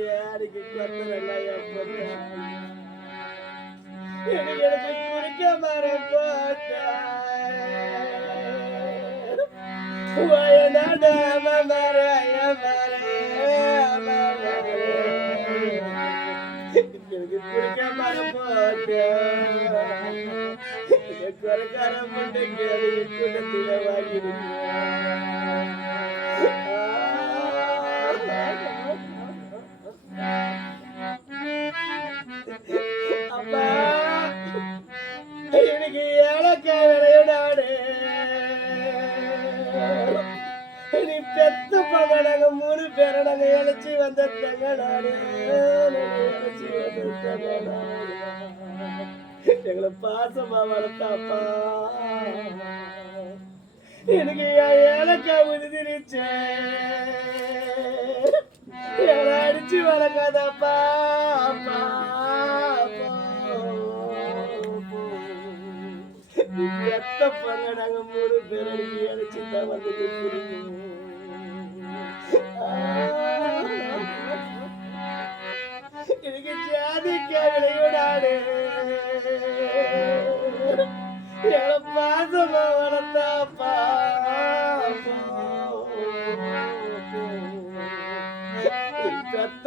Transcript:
யாருக்கு கொத்துறங்க எனக்கு குறுக்க மர போட்ட வயநாட மரைய எனக்கு குறுக்க மர போட்ட குறைக்கார முட்டைக்கு கூட்டத்தில வாங்கிடுங்க அப்பா எனக்கு ஏலக்காய் விளையாடு நீ பெத்த பகடாங்க 3 பேரை நாங்க இழைச்சி வந்த தங்கடாடு எங்களை பாசமா வளர்த்தாப்பா எனக்கு ஏலக்காய் உதிரிச்சே எங்களை அடிச்சு வளர்க்காதாப்பா எத்த பண்ண நாங்க 3 பேரடிக்கு இழைச்சுதான் வந்து எனக்கு ஜாதிக்காய் விளையாடு எங்களை பாசமா வளர்த்தாப்பா